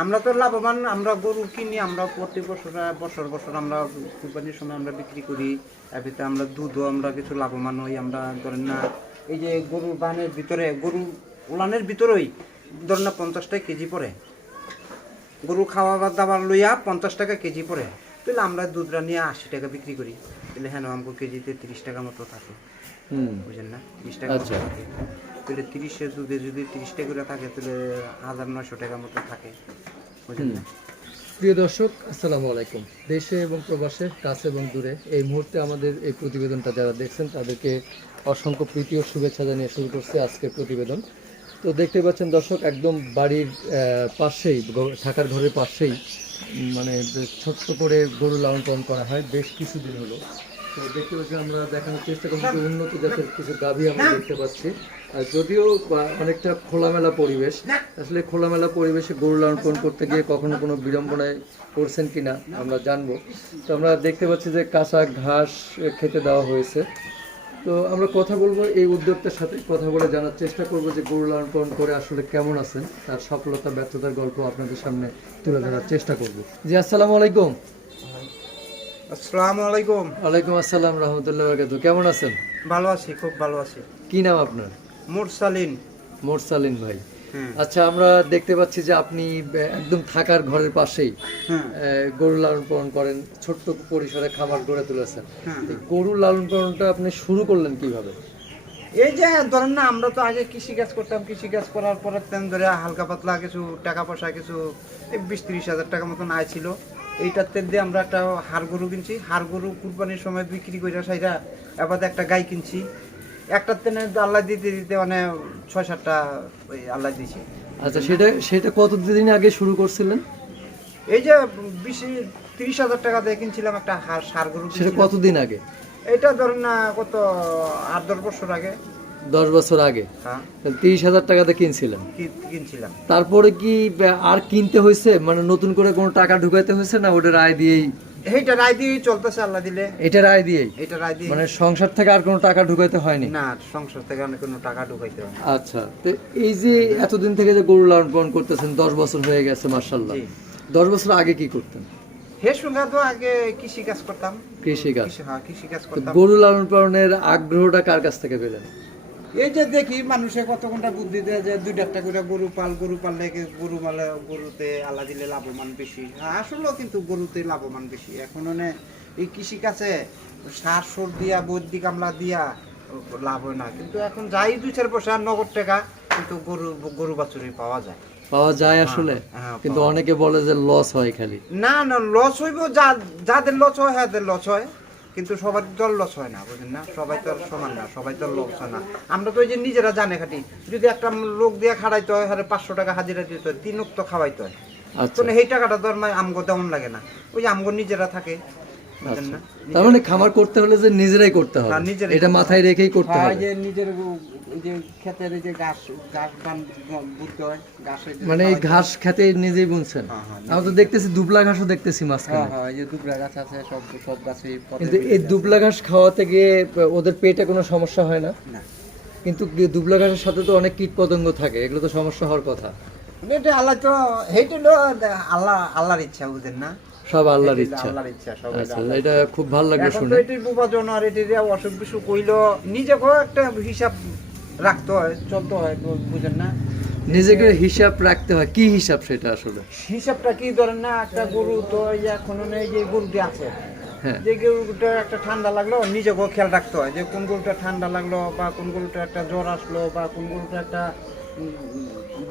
আমরা তো লাভবান, আমরা গরু কিনি, আমরা প্রতি বছর বছর আমরা কুরবানির সময় আমরা বিক্রি করি, এতে আমরা দুধও আমরা কিছু লাভবান হই। আমরা ধরেন না এই যে গরুর বানের ভিতরে, গরু উলানের ভিতরেই ধরেন না 50 টাকা কেজি পড়ে, গরু খাওয়া দাবার লইয়া 50 টাকা কেজি পড়ে, তাহলে আমরা দুধটা নিয়ে 80 টাকা বিক্রি করি, তাহলে হ্যাঁ আমাকে কেজিতে 30 টাকা মতো থাকে, বুঝেন না, 30 টাকা মতো থাকে। তাহলে 30-এর দুধে যদি 30 টাকা করে থাকে তাহলে 1900 টাকা মতো থাকে, বুঝেন না। প্রিয় দর্শক, আসসালামু আলাইকুম। দেশে এবং প্রবাসে, কাছে এবং দূরে এই মুহূর্তে আমাদের এই প্রতিবেদনটা যারা দেখছেন তাদেরকে অসংখ্য প্রীতি ও শুভেচ্ছা জানিয়ে শুরু করছে আজকের প্রতিবেদন। তো দেখতে পাচ্ছেন দর্শক, একদম বাড়ির পাশেই, থাকার ঘরের পাশেই মানে ছোট্ট করে গরু লালন পালন করা হয় বেশ কিছুদিন হলো। তো দেখতে পাচ্ছি, আমরা দেখানোর চেষ্টা করছি যে উন্নত জাতের কিছু গাভী আমরা দেখতে পাচ্ছি। আর যদিও অনেকটা খোলামেলা পরিবেশ, আসলে খোলামেলা পরিবেশে গরু লালন পালন করতে গিয়ে কখনো কোনো বিড়ম্বনায় পড়ছেন কিনা আমরা জানবো। তো আমরা দেখতে পাচ্ছি যে কাঁচা ঘাস খেতে দেওয়া হয়েছে। তো আমরা কথা বলবো এই উদ্যোক্তার সাথে, কথা বলে জানার চেষ্টা করবো যে গরু লালন পালন করে আসলে কেমন আছেন, তার সফলতা ব্যর্থতার গল্প আপনাদের সামনে তুলে ধরার চেষ্টা করব। জি, আসসালামু আলাইকুম। আসসালামু আলাইকুম। ওয়ালাইকুম আসসালাম রহমতুল্লাহ বারাকাতুহু। কেমন আছেন? ভালো আছি, খুব ভালো আছি। কি নাম আপনার? মুরসালিন। মুরসালিন ভাই। আচ্ছা, আমরা দেখতে পাচ্ছি যে আপনি একদম থাকার ঘরের পাশেই গরু লালন পালন করেন, ছোট্ট পরিসরে খামার গড়ে তুলেছেন। গরু লালন পালনটা আপনি শুরু করলেন কিভাবে? এই যে ধরেন না, আমরা তো আগে কৃষিকাজ করতাম, কৃষিকাজ করার পরে তেন ধরে হালকা পাতলা কিছু টাকা পয়সা, কিছু 20-30 হাজার টাকা মতন আয় ছিল। এইটার তেল দিয়ে আমরা একটা হাড় গরু কিনছি, হাড় গরু কুরবানির সময় বিক্রি করে সাইরা এবার একটা গাই কিনছি। একটা তেনে আল্লাহ দিতে দিতে মানে 6-7টা ওই আল্লাহ দিয়েছি। আচ্ছা, সেটা কতদিন আগে শুরু করছিলেন? এই যে 20-30 হাজার টাকা দিয়ে কিনছিলাম একটা ষাঁড় গরু। সেটা কতদিন আগে? এটা ধরেন না কত 8-10 বছর আগে। 10 বছর আগে? হ্যাঁ। 30,000 টাকাতে কিনছিলেন? কিনছিলাম। তারপরে কি আর কিনতে হয়েছে, মানে নতুন করে কোনো টাকা ঢুকাইতে হয়েছে না ওটা রায় দিয়েই? এইটা রায় দিয়েই চলতেছে আল্লাহ দিলে। এটা রায় দিয়েই? এটা রায় দিয়ে, মানে সংসার থেকে আর কোনো টাকা ঢুকাইতে হয়নি? না, সংসার থেকে অনেক কোনো টাকা ঢুকাইতে হয়। আচ্ছা, তো এই যে এতদিন থেকে যে গরু লালন পালন করতেছেন, 10 বছর হয়ে গেছে মাশাআল্লাহ। 10 বছর আগে কি করতেন? হে সঙ্গে তো আগে কৃষি কাজ করতাম। কৃষিকাজ? হ্যাঁ, কৃষি কাজ করতাম। গরু লালন পালনের আগ্রহটা কার কাছ থেকে পেলেন? এই যে দেখি মানুষে কত ঘন্টা বুদ্ধি দেয় যে 2-1টা করে গরু পাললে গরুতে আল্লাহ দিলে লাভবান বেশি। হ্যাঁ, আসলেও কিন্তু গরুতে লাভবান বেশি। এখন মানে এই কৃষি কাজে সার দিয়া, বৈদিক আমলা দিয়া লাভ হয় না, কিন্তু এখন যাই 2-4 পয়সা নগদ টাকা কিন্তু গরু বাছুরই পাওয়া যায় আসলে। কিন্তু অনেকে বলে যে লস হয় খালি। না, লস হইব, যাদের লস হয় তাদের লস হয়, কিন্তু সবার তো লস হয় না, বুঝেন না। সবাই তো সমান না, সবাই তো লস হয় না। আমরা তো ওই যে নিজেরা জানে খাটি, যদি একটা লোক দিয়ে খাড়াইতে হয়, 500 টাকা হাজিরা দিতে হয়, 3 তো খাওয়াইতে হয়। আচ্ছা, তো সেই টাকাটা তো আমগো তেমন লাগে না, ওই আমগো নিজেরা থাকে, বুঝেন না। তার মানে খামার করতে হলে যে নিজেরাই করতে হবে, এটা মাথায় রেখেই করতে হবে। যে নিজের যে ক্ষেতের যে ঘাস বুনতে হয়, মানে এই ঘাস খেতে নিজেই বুনছেন? আমরা তো দেখতেছি দুবলা ঘাসও দেখতেছি মাঝখানে। হ্যাঁ, এই যে দুবলা গাছ আছে, সব গাছই। কিন্তু এই দুবলা ঘাস খাওয়াতে গিয়ে ওদের পেটে কোনো সমস্যা হয় না? না। কিন্তু দুবলা ঘাসের সাথে তো অনেক কীট পতঙ্গ থাকে, এগুলো তো সমস্যা হওয়ার কথা। এটা আল্লাহ তো, সেইটা আল্লাহর ইচ্ছা, বুঝেন না। সব আল্লাহর ইচ্ছা। আচ্ছা, এটা খুব ভালো লাগলো শুনে। এটি বুবাজন আর এটি অসুখ বিসুখ হইলো, নিজেকেও একটা হিসাব রাখতে হয়, চলতে হয়, বুঝেন না। নিজেকে হিসাব রাখতে হয়। কি হিসাব সেটা আসলে? হিসাবটা কি, ধরেন না একটা গরু তো এখন যে গরুটি আছে, যে গরুটা একটা ঠান্ডা লাগলো, নিজেকেও খেয়াল রাখতে হয় যে কোন গরুটা ঠান্ডা লাগলো, বা কোন গরুটা একটা জ্বর আসলো, বা কোন গরুটা একটা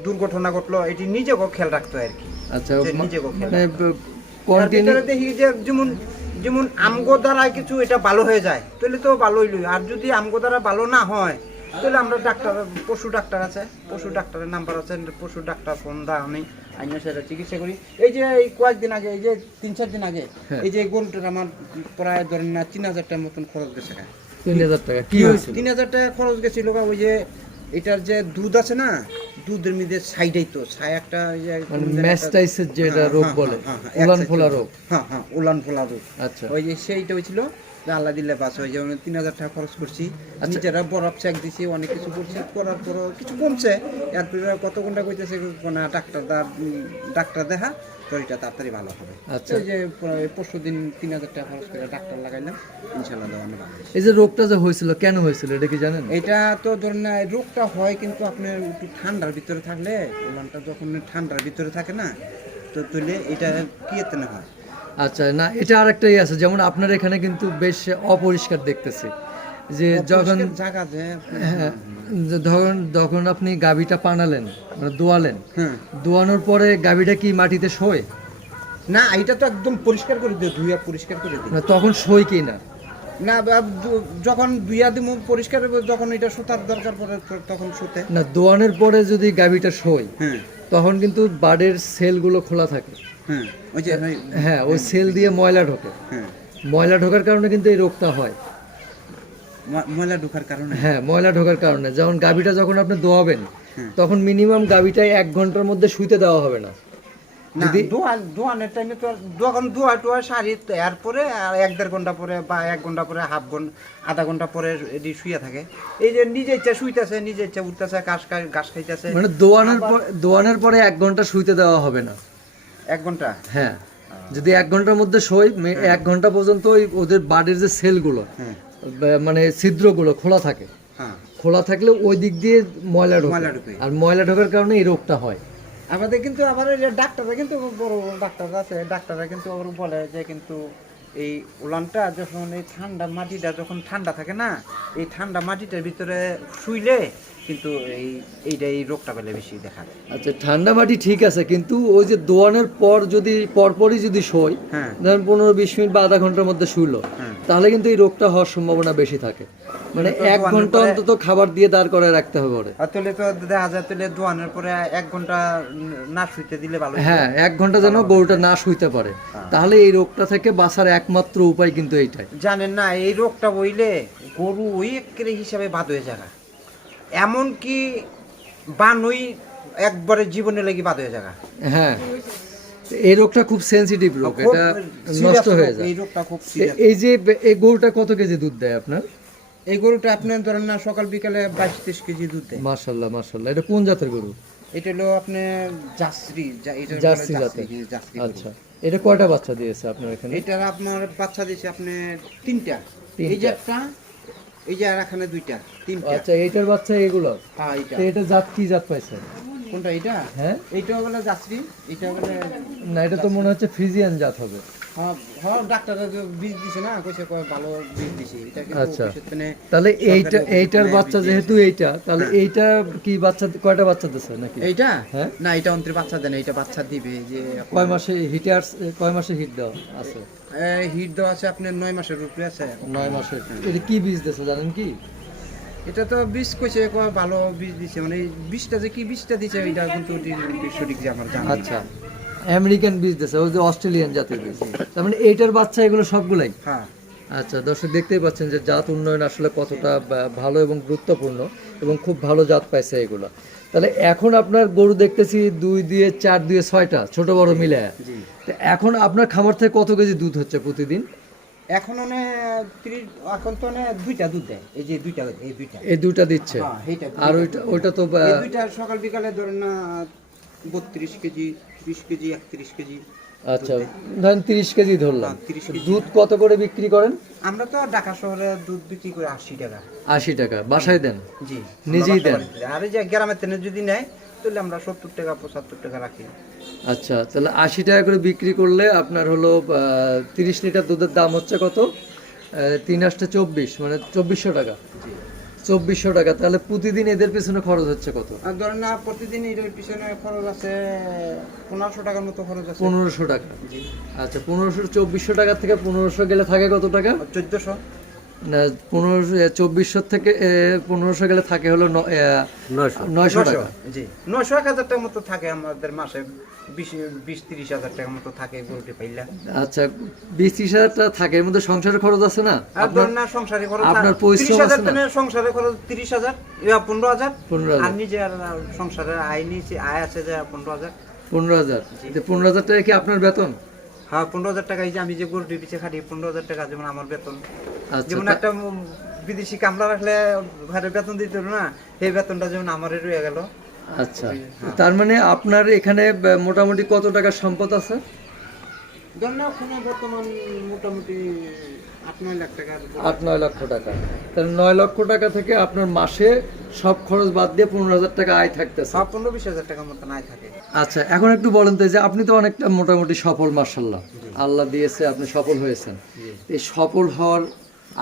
দুর্ঘটনা ঘটলো, এটি নিজেকেও খেয়াল রাখতে হয় আর কি। আচ্ছা, নিজেকেও খেয়াল দেখি যে যেমন আমগো দ্বারা কিছু এটা ভালো হয়ে যায়, তাহলে তো ভালোই লই। আর যদি আমগো দ্বারা ভালো না হয়, তাহলে আমরা পশু ডাক্তার আছে, পশু ডাক্তারের নাম্বার আছে, পশু ডাক্তার ফোন দা আমি আইন সেটা চিকিৎসা করি। এই যে এই কয়েকদিন আগে, এই যে 3-4 দিন আগে, এই যে গরুটার আমার প্রায় ধরেন না 3,000 টাকার মতন খরচ গেছে। 3,000 টাকা? কি হয়েছে? 3,000 টাকা খরচ গেছিল। ওই যে এটার যে দুধ আছে না, দুধের মধ্যে সাইডেই তো একটা ম্যাস্টাইসিস যেটা রোগ বলে, উলান ফোলা রোগ। হ্যাঁ, উলান ফোলা রোগ। আচ্ছা, ওই যে সেইটা হয়েছিল। আল্লাহ দিলে পাস হয়, যেমন 3000 টাকা খরচ করছি, নিজেরা বরফ চেক দিছি, অনেক কিছু করছি, করার পর কিছু কমছে। এরপরে কত ঘন্টা কইতেছে না ডাক্তার দেখা তো এটা তাড়াতাড়ি ভালো হবে। আচ্ছা, ওই যে পরশু দিন 3000 টাকা খরচ করে ডাক্তার লাগাইলাম, ইনশাল্লাহ দেওয়ানো ভালো হয়েছে। এই যে রোগটা যে হয়েছিল কেন হয়েছিল এটা কি জানেন? এটা তো ধরেন না, রোগটা হয় কিন্তু আপনার একটু ঠান্ডার ভিতরে থাকলে, ওলানটা যখন ঠান্ডার ভিতরে থাকে না, তো তুলে এটা কিয়েতে না হয়। আচ্ছা, না এটা আরেকটাই আছে, যেমন আপনার এখানে কিন্তু বেশ অপরিষ্কার দেখতেছি, যে যখন জায়গা যে হ্যাঁ, যখন আপনি গাভীটা পানালেন মানে দোয়ালেন, হ্যাঁ, দোয়ানোর পরে গাভীটা কি মাটিতে শোয়? না এটা তো একদম পরিষ্কার করে দিই, ধুইয়া পরিষ্কার করে দিই। না তখন শোয় কি না? না যখন ধুইয়া দিব পরিষ্কার, যখন এটা সুতার দরকার পড়ে তখন সুতে। না দোয়ানোর পরে যদি গাভীটা শোয়, হ্যাঁ, তখন কিন্তু বাড়ের সেলগুলো খোলা থাকে। হ্যাঁ, ওই যে হ্যাঁ, ওই সেল দিয়ে ময়লা ঢোকে। হ্যাঁ, ময়লা ঢোকার কারণে কিন্তু এই রোগটা হয়। ময়লা ঢোকার কারণে, হ্যাঁ, ময়লা ঢোকার কারণে। যেমন গাভীটা যখন আপনি দোয়াবেন, হ্যাঁ, তখন মিনিমাম গাভীটায় 1 ঘন্টার মধ্যে শুইতে দেওয়া হবে না। না দোয়ানের টাইমে তো যখন ধোয়া শাড়ি, এরপরে 1-1.5 ঘন্টা পরে বা 1 ঘন্টা পরে, হাফ ঘন্টা আধা ঘন্টা পরে এটি শুয়ে থাকে। এই যে নিজে ইচ্ছা শুইতেছে, নিজে ইচ্ছা উঠতেছে, ঘাস খাইতেছে। মানে দোয়ানোর পরে 1 ঘন্টা শুইতে দেওয়া হবে না। 1 ঘন্টা, হ্যাঁ, যদি 1 ঘন্টার মধ্যে শোয়, 1 ঘন্টা পর্যন্ত ওদের বাড়ির যে সেলগুলো, হ্যাঁ, মানে ছিদ্রগুলো খোলা থাকে। হ্যাঁ, খোলা থাকলে ওই দিক দিয়ে ময়লা ময়লা ঢোকে, ঢোকে। আর ময়লা ঢোকার কারণে এই রোগটা হয়। আমাদের কিন্তু আবার এই যে ডাক্তাররা কিন্তু বড় বড় ডাক্তার আছে, ডাক্তাররা কিন্তু আবার বলে যে কিন্তু এই উলানটা যখন এই ঠান্ডা মাটিটা যখন ঠান্ডা থাকে না, এই ঠান্ডা মাটিটার ভিতরে শুইলে কিন্তু এই রোগটা পেলে বেশি দেখা যায়। আচ্ছা, ঠান্ডা মাটি ঠিক আছে, কিন্তু ওই যে দোয়ানোর পর যদি পরপরই যদি শোয়, হ্যাঁ, ধরেন 15-20 মিনিট বা আধা ঘন্টার মধ্যে শুইলো, হ্যাঁ, তাহলে কিন্তু এই রোগটা হওয়ার সম্ভাবনা বেশি থাকে। মানে 1 ঘন্টা অন্তত খাবার দিয়ে দাঁড় করে রাখতে হবে ওরে। আর তাহলে তো দেখা যায়, তাহলে দোয়ানোর পরে 1 ঘন্টা না শুইতে দিলে ভালো। হ্যাঁ, 1 ঘন্টা যেন গরুটা না শুইতে পারে, তাহলে এই রোগটা থেকে বাঁচার একমাত্র উপায় কিন্তু এইটাই। জানেন না, এই রোগটা বইলে গরু ওই একেবারে হিসাবে বাদ হয়ে যাবে, এমনকি বানই একবারে জীবনে লাগি বাদ হয়ে যাবে। হ্যাঁ, এই রোগটা খুব সেনসিটিভ রোগ, এটা নষ্ট হয়ে যায়। এই রোগটা খুব এই যে এই গরুটা কত কেজি দুধ দেয় আপনার? এই গরুটা আপনার ধরেন না সকাল বিকালে 22-23 কেজি দুধ দেয়। মাশাআল্লাহ মাশাআল্লাহ। এটা কোন জাতের গরু? এটা হলো আপনার জার্সি, এটা জার্সি জাতের। জার্সি। আচ্ছা, এটা কয়টা বাচ্চা দিয়েছে আপনার এখানে? এটার আপনার বাচ্চা দিয়েছে আপনি 3টা। এই যে একটা, এই যে আর এখানে 2টা, 3টা। আচ্ছা, এইটার বাচ্চা এগুলো? হ্যাঁ, এটা। তো এটা জাত কি জাত পাইছে? কোনটা এটা? হ্যাঁ, এইটা বলে জার্সি, এটা বলে না এটা তো মনে হচ্ছে ফ্রিজিয়ান জাত হবে। হ্যাঁ, হ্যাঁ, ডাক্তাররা যে বীজ দিছে না, কইছে ভালো বীজ দিছে। এটা কিন্তু আচ্ছা, ওষুধ তাহলে এইটার বাচ্চা যেহেতু এইটা, তাহলে এইটা কি বাচ্চা কয়টা বাচ্চা দিছে নাকি? এইটা হ্যাঁ, না, এটা অন্তরে বাচ্চা দেয় না, এটা বাচ্চা দিবে যে কয় মাসে হিটে কয় মাসে হিট দেওয়া আছে? হিট দেওয়া আছে আপনার 9 মাসের উপরে আছে। 9 মাসে। এটা কি বীজ দিছে জানেন কি? এটা তো বীজ কইছে ভালো বীজ দিছে, মানে বীজটা যে কি বীজটা দিছে এটা কিন্তু সঠিক যে আমার জানা। আচ্ছা, আমেরিকান বীজ দিছে, ওই যে অস্ট্রেলিয়ান জাতের বীজ। তার মানে এইটার বাচ্চা এগুলো সবগুলাই? হ্যাঁ। আচ্ছা, দর্শক দেখতেই পাচ্ছেন যে জাত উন্নয়ন আসলে কতটা ভালো এবং গুরুত্বপূর্ণ, এবং খুব ভালো জাত পাইছে এগুলো। তাহলে এখন আপনার গরু দেখতেছি 2 দিয়ে 4 দিয়ে 6টা ছোট বড় মিলে। জি। তো এখন আপনার খামার থেকে কত কেজি দুধ হচ্ছে প্রতিদিন? এখন এখন তো 2টা দুধ দেয়, এই যে 2টা, এই 2টা দিচ্ছে। হ্যাঁ, এইটা। আর ওইটা তো এই 2টা সকাল বিকালে ধরেন না 32 কেজি, 30 কেজি, 31 কেজি। আচ্ছা, ধরেন 30 কেজি ধরলাম। 30 কেজি। দুধ কত করে বিক্রি করেন? আমরা তো ঢাকা শহরে দুধ বিক্রি করে 80 টাকা। 80 টাকা বাসায় দেন? জি, নিজেই দেন? আর এই যে গ্রামের থেকে যদি নেয় তাহলে আমরা 70 টাকা 75 টাকা রাখি। আচ্ছা, তাহলে 80 টাকা করে বিক্রি করলে আপনার হলো 30 লিটার দুধের দাম হচ্ছে কত? 3 8 24, মানে 2400 টাকা। জি, 2400 টাকা। তাহলে প্রতিদিন এদের পেছনে খরচ হচ্ছে কত? আর ধরেন না প্রতিদিন এর পিছনে খরচ আছে 1500 টাকার মতো খরচ আছে। 1500 টাকা। জি। আচ্ছা, 1500 2400 টাকা থেকে 1500 গেলে থাকে কত টাকা? 1400। না, 2400 থেকে 1500 গেলে থাকে হলো 900 টাকা। জি, 900-1000 টাকার মতো থাকে আমাদের মাসে। 20-30 হাজার টাকার মতো থাকে গরুটি পাইলা। আচ্ছা, 20-30 হাজার টাকা থাকে, এর মধ্যে সংসারের খরচ আছে না? আর ধরেন না সংসারে খরচ আপনার পরিশ্রম 30,000 আছে না? টাকা সংসারে খরচ 30,000, 15,000। 15,000। আর নিজে আর সংসারে আয় আছে যে 15,000। 15,000। 15,000 টাকা কি আপনার বেতন? হ্যাঁ, 15,000 টাকা। এই যে আমি যে গরুটির পিছে খাটি, 15,000 টাকা যেমন আমার বেতন। আচ্ছা, যেমন একটা বিদেশি কামলা রাখলে ঘরে বেতন দিত না, সেই বেতনটা যেমন আমারই রয়ে গেল। আচ্ছা, তার মানে আপনার এখানে মোটামুটি কত টাকার সম্পদ আছে? ধর না কোনো বর্তমান মোটামুটি 8-9 লাখ টাকার 8-9 লক্ষ টাকা। তাহলে 9 লক্ষ টাকা থেকে আপনার মাসে সব খরচ বাদ দিয়ে 15,000 টাকা আয় থাকতেছে। 15-20 হাজার টাকার মতো নাই থাকে। আচ্ছা, এখন একটু বলেন তো, যে আপনি তো অনেকটা মোটামুটি সফল, মাশাআল্লাহ, আল্লাহ দিয়েছে, আপনি সফল হয়েছেন। এই সফল হওয়ার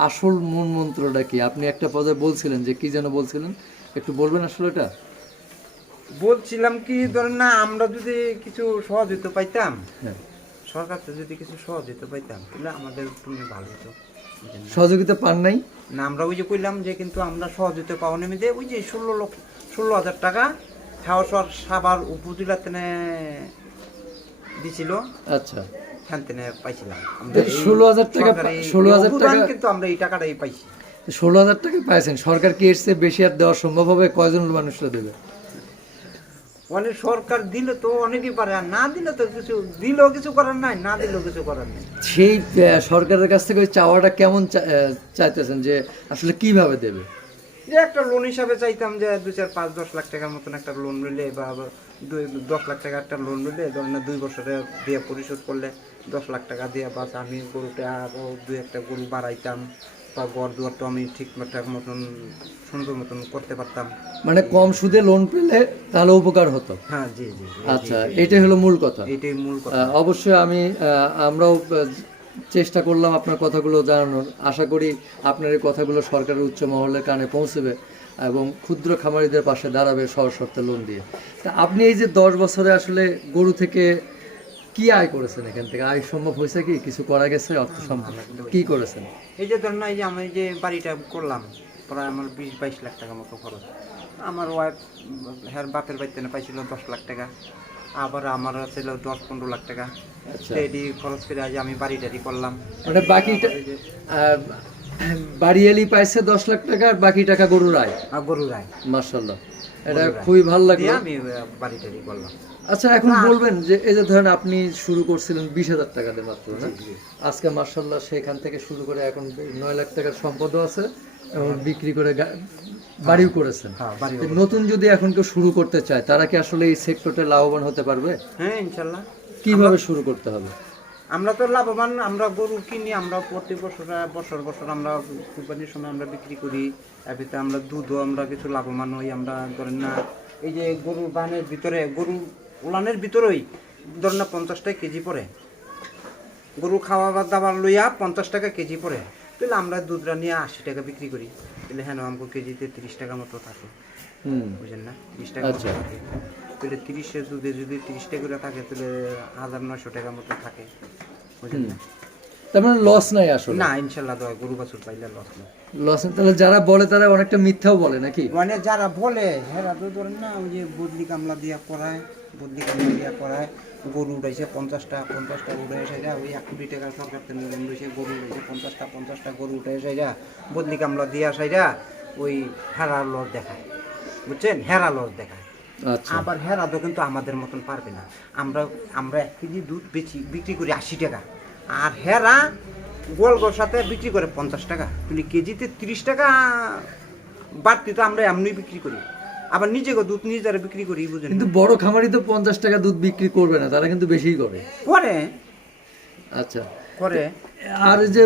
আসল মূল মন্ত্রটা কি? আপনি একটা পর্যায়ে বলছিলেন যে কি যেন বলছিলেন, একটু বলবেন আসলে এটা? বলছিলাম কি, ধরেন না আমরা যদি কিছু সহযোগিতা পাইতাম, হ্যাঁ, সরকার থেকে যদি কিছু সহযোগিতা পাইতাম তাহলে আমাদের তুমি ভালো হতো। সহযোগিতা পান নাই? না, আমরা ওই যে কইলাম যে কিন্তু আমরা সহযোগিতা পাওয়া নেমে যে ওই যে 16,000 টাকা খাওয়া সাবার উপজেলাতে দিছিল। আচ্ছা, খানতেনে পাইছিলাম আমরা 16,000 টাকা, 16,000 টাকা কিন্তু আমরা এই টাকাটাই পাইছি। 16,000 টাকা পাইছেন। সরকার কি এর চেয়ে বেশি আর দেওয়া সম্ভব হবে? কয়জন মানুষরা দেবে? অনেক সরকার দিলে তো অনেকেই পারে, আর না দিলে তো কিছু, দিলেও কিছু করার নাই, না দিলেও কিছু করার নেই। সেই সরকারের কাছ থেকে ওই চাওয়াটা কেমন চাইতেছেন, যে আসলে কিভাবে দেবে? যে একটা লোন হিসাবে চাইতাম যে 2-4-5-10 লাখ টাকার মতন একটা লোন নিলে, বা 10 লাখ টাকা একটা লোন নিলে, ধরেন না 2 বছরে দিয়ে পরিশোধ করলে 10 লাখ টাকা দিয়ে বাস আমি গরুটা আরও 2-1টা গরু বাড়াইতাম, বা ঘর দুয়ারটা আমি ঠিকঠাক মতন সুন্দর মতন করতে পারতাম। মানে কম সুদে লোন পেলে তাহলে উপকার হতো। হ্যাঁ, জি জি, আচ্ছা, এটাই হলো মূল কথা। এটাই মূল কথা। অবশ্যই আমরাও চেষ্টা করলাম আপনার কথাগুলো জানানোর। আশা করি আপনার এই কথাগুলো সরকারের উচ্চ মহলের কানে পৌঁছবে এবং ক্ষুদ্র খামারিদের পাশে দাঁড়াবে সহজ শর্তে লোন দিয়ে। তা আপনি এই যে 10 বছরে আসলে গরু থেকে কি আয় করেছেন? এখান থেকে আয় সম্ভব হয়েছে? কি কিছু করা গেছে অর্থ সম্ভব? কি করেছেন? এই যে ধরেন না, এই যে আমি যে বাড়িটা করলাম, প্রায় আমার 20-22 লাখ টাকা মতো খরচ। আমার ওয়াইফ, হ্যাঁ, বাপের বাড়িতে পাইছিল 10 লাখ টাকা, আবার আমার ছিল 10-15 লাখ টাকা। আচ্ছা, এটি খরচ করে আজ আমি বাড়িটারি করলাম। মানে বাকিটা বাড়িয়ালি পাইছে 10 লাখ টাকা, আর বাকি টাকা গরুর আয়। গরুর আয়, মাশাআল্লাহ, এটা খুবই ভালো লাগলো। আমি বাড়িটারি করলাম। আচ্ছা, এখন বলবেন যে এই যে ধরেন আপনি শুরু করছিলেন 20,000 টাকা দিয়ে মাত্র, না? আজকে মাশাআল্লাহ সেখান থেকে শুরু করে এখন 9 লাখ টাকার সম্পদও আছে এবং বিক্রি করে বাড়িও করেছেন। নতুন যদি এখন কেউ শুরু করতে চায়, তারা কি আসলে এই সেক্টরে লাভবান হতে পারবে? হ্যাঁ, ইনশাল্লাহ। কিভাবে শুরু করতে হবে? আমরা তো লাভবান, আমরা গরু কিনি, আমরা প্রতি বছর আমরা কুরবানির সময় আমরা বিক্রি করি, এতে আমরা দুধও আমরা কিছু লাভবান হই। আমরা ধরেন না, এই যে গরুর বানের ভিতরে, গরু উলানের ভিতরেই ধরেন না 50 টাকা কেজি পড়ে, গরু খাওয়া দাবার লইয়া 50 টাকা কেজি পড়ে, তাহলে আমরা দুধটা নিয়ে 80 টাকা বিক্রি করি, তাহলে হ্যাঁ আমাকে কেজিতে 30 টাকা মতো থাকে। বুঝলেন না, 30 টাকা মতো থাকে। তাহলে 30-এর দুধে যদি 30 টাকা করে থাকে, তাহলে 1900 টাকা মতো থাকে। বুঝলেন না, তার মানে লস নাই আসলে? না, ইনশাল্লাহ গরু বাছুর পাইলে লস নেই। লস? তাহলে যারা বলে তারা অনেকটা মিথ্যাও বলে নাকি? মানে যারা বলে হ্যাঁ, তো ধরেন না, ওই যে বদলি কামলা দিয়া করায়, গরু উঠাইছে 50টা উঠে এসে যা, ওই 1 কোটি টাকা সরকার থেকে লোন দিয়েছে, গরু উঠাইছে 50টা গরু উঠে এসে যা, বদলি কামলা দিয়া সাইডা ওই হেরার লস দেখায়। বুঝছেন, হেরা লস দেখায়। আবার হেরা তো কিন্তু আমাদের মতন পারবে না। আমরা 1 কেজি দুধ বিক্রি করি 80 টাকা, আর হেরা গোলগোর সাথে বিক্রি করে 50 টাকা, কিন্তু কেজিতে 30 টাকা বাড়তি তো আমরা এমনি বিক্রি করি। আবার নিজেকে দুধ নিজেরা বিক্রি করি। বুঝেন, কিন্তু বড় খামারি তো 50 টাকা দুধ বিক্রি করবে না, তারা কিন্তু বেশিই করে। আচ্ছা, করে। আর যে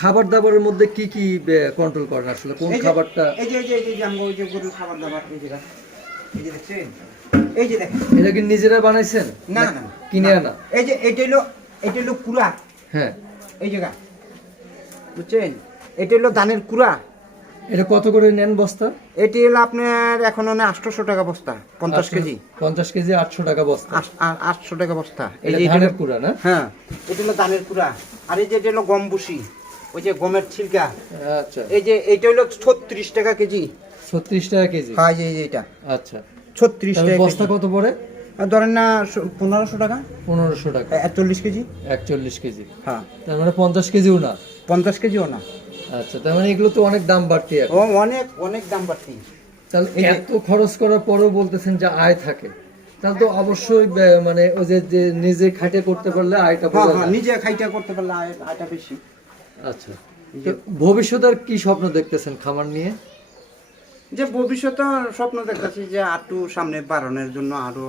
খাবার দাবারের মধ্যে কি কি কন্ট্রোল করেন আসলে? কোন খাবারটা? এই যে আমরা ওই যে গরুর খাবার দাবার, এই যে দেখছেন, এই যে দেখেন, এটা কি নিজেরা বানাইছেন? না না, কিনে আনা? এই যে এটা হলো কুড়া। হ্যাঁ, এই জায়গা, বুঝছেন, এটা হলো ধানের কুড়া। এটা কত করে নেন বস্তা? এটি হলো আপনার এখন 800 টাকা বস্তা, 50 কেজি। 50 কেজি 800 টাকা বস্তা? 800 টাকা বস্তা। এই যে ধানের কুড়া, না? হ্যাঁ, এটা হলো ধানের কুড়া। আর এই যে এটা হলো গম বুসি, ওই যে গমের ছিলকা। আচ্ছা, এই যে এইটা হলো 36 টাকা কেজি। 36 টাকা কেজি? হ্যাঁ, এই যে এটা। আচ্ছা, 36 টাকা। বস্তা কত পড়ে? ধরেন না 1500 টাকা। 1500 টাকা 41 কেজি। 41 কেজি, হ্যাঁ। তার মানে 50 কেজিও না? 50 কেজিও না। আচ্ছা, তার মানে এগুলো তো অনেক দাম বাড়তি এখন। অনেক দাম বাড়তি। তাহলে এত খরচ করার পরেও বলতেছেন যে আয় থাকে, তাহলে তো অবশ্যই মানে ওই যে নিজে খাইতে করতে পারলে আয়টা, নিজে খাইতে করতে পারলে আয়টা বেশি। আচ্ছা, তো ভবিষ্যতের কি স্বপ্ন দেখতেছেন খামার নিয়ে? যে ভবিষ্যতে স্বপ্ন দেখতেছি যে আরটু সামনে বাড়ানোর জন্য, আরো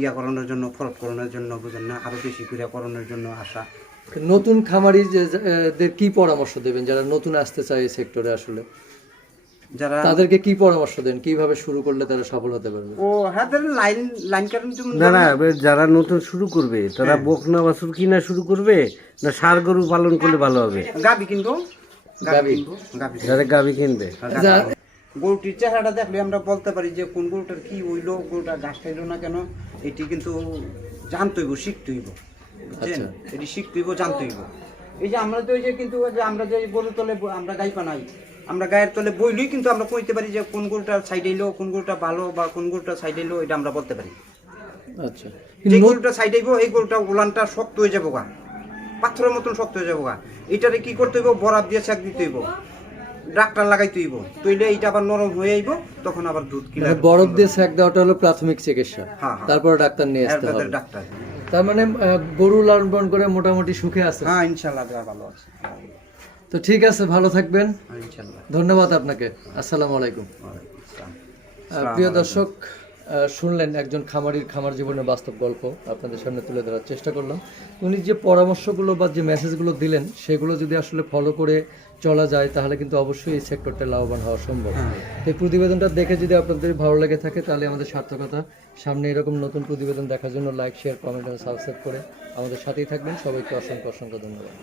ইয়া করানোর জন্য, ফরক করানোর জন্য, বুঝেন না, আরো বেশি করে করানোর জন্য আশা। নতুন খামারি দের কি পরামর্শ দেবেন যারা নতুন আসতে চায় এই সেক্টরে? আসলে যারা তাদেরকে কি পরামর্শ দেন, কিভাবে শুরু করলে তারা সফল হতে পারবে? ও হ্যাঁ, লাইন লাইন কারণ না না, এবার যারা নতুন শুরু করবে তারা বকনা বাছুর কিনা শুরু করবে না ষাঁড় গরু পালন করলে ভালো হবে? গাবি কিনবো, গাভী। গাবি যারা গাভী কিনবে গরুটির চেহারাটা দেখলে আমরা বলতে পারি যে কোন গরুটার কি হইলো, গরুটা ঘাস খাইলো না কেন। এটি কিন্তু জানতে হইব, শিখতে হইব, বুঝছেন? এটি শিখতে হইব, জানতে হইব। এই যে আমরা তো এই যে কিন্তু যে আমরা যে গরু তলে আমরা গাই পানাই, আমরা গায়ের তলে বইলেই কিন্তু আমরা কইতে পারি যে কোন গরুটা সাইড এলো, কোন গরুটা ভালো বা কোন গরুটা সাইড এলো, এটা আমরা বলতে পারি। আচ্ছা, যে গরুটা সাইড আইব, এই গরুটা উলানটা শক্ত হয়ে যাবো গা, পাথরের মতন শক্ত হয়ে যাবো গা। এটারে কি করতে হইব? বরাব দিয়ে ছাক দিতে হইব, ডাক্তার লাগাইতে হইব, তইলে এইটা আবার নরম হয়ে আইব, তখন আবার দুধ কিনা। বরফ দিয়ে সেক দেওয়াটা হলো প্রাথমিক চিকিৎসা, হ্যাঁ। তারপর ডাক্তার নিয়ে আসতে হবে। ডাক্তার। তার মানে গরু লালন পালন করে মোটামুটি সুখে আছে। হ্যাঁ, ইনশাআল্লাহ ভালো আছে। তো ঠিক আছে, ভালো থাকবেন, হ্যাঁ, ইনশাআল্লাহ। ধন্যবাদ আপনাকে। আসসালামু আলাইকুম। ওয়ালাইকুম আসসালাম। প্রিয় দর্শক, শুনলেন একজন খামারির খামার জীবনের বাস্তব গল্প আপনাদের সামনে তুলে ধরার চেষ্টা করলাম। উনি যে পরামর্শগুলো বা যে মেসেজগুলো দিলেন সেগুলো যদি আসলে ফলো করে চলা যায় তাহলে কিন্তু অবশ্যই এই সেক্টরটা লাভবান হওয়া সম্ভব। তো এই প্রতিবেদনটা দেখে যদি আপনাদের ভালো লেগে থাকে তাহলে আমাদের সার্থকতা। সামনে এরকম নতুন প্রতিবেদন দেখার জন্য লাইক, শেয়ার, কমেন্ট এবং সাবস্ক্রাইব করে আমাদের সাথেই থাকবেন। সবাইকে অসংখ্য অসংখ্য ধন্যবাদ।